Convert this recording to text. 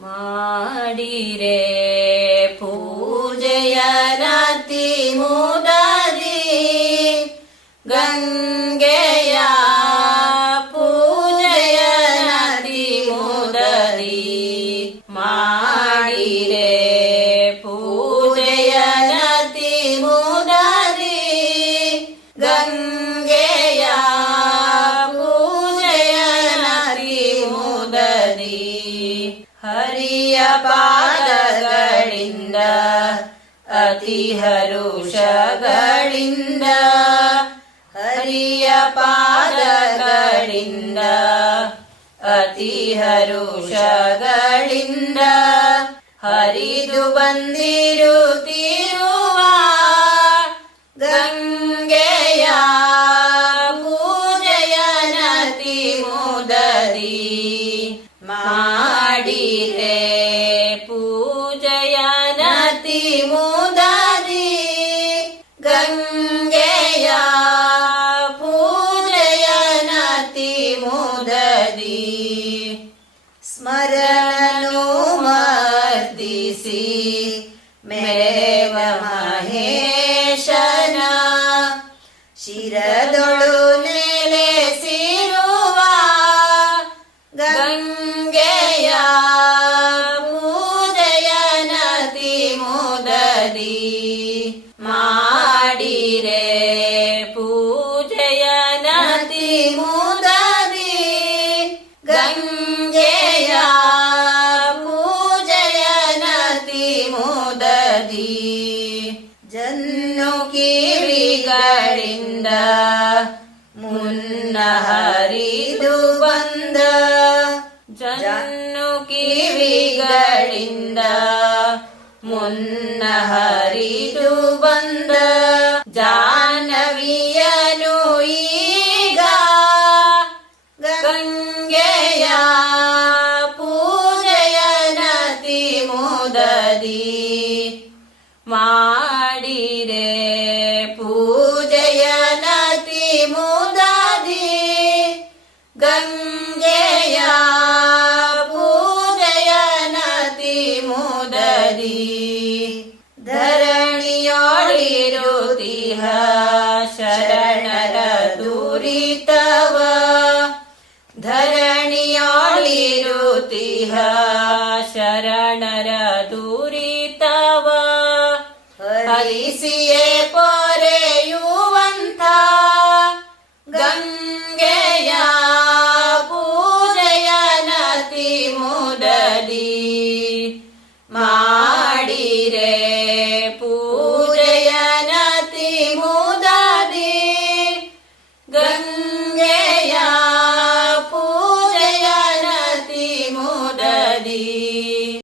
ಮಾಡಿರೆ ಪೂಜೆಯ ಹರಿಯ ಪಾದಗಳಿಂದ ಅತಿ ಹರುಷಗಳಿಂದ. ಹರಿಯ ಪಾದಗಳಿಂದ ಅತಿ ಹರುಷಗಳಿಂದ. ಹರಿದು ಬಂದಿರುತ್ತಿರುವ ಸ್ಮರಣನು ಮರ್ದಿಸಿ ಮೇವ ಮಹೇಶನ ಶಿರದೊಳು ನೆಲೆಸಿರುವ ಗಂಗೆಯ ಪೂಜೆಯ ನದಿ ಮುದರಿ ಮಾಡಿರೆ. ಪೂಜಯ ನದಿ ಮುದರಿ ಜನ್ನು ಕಿವಿಗಳಿಂದ ಮುನ್ನ ಹರಿದು ಬಂದ ಜನ್ನು ಕಿವಿಗಳಿಂದ ಮುನ್ನ ದುರಿತವ ಧರಣಿಯಾಳಿರುತಿಹ ಶರಣರ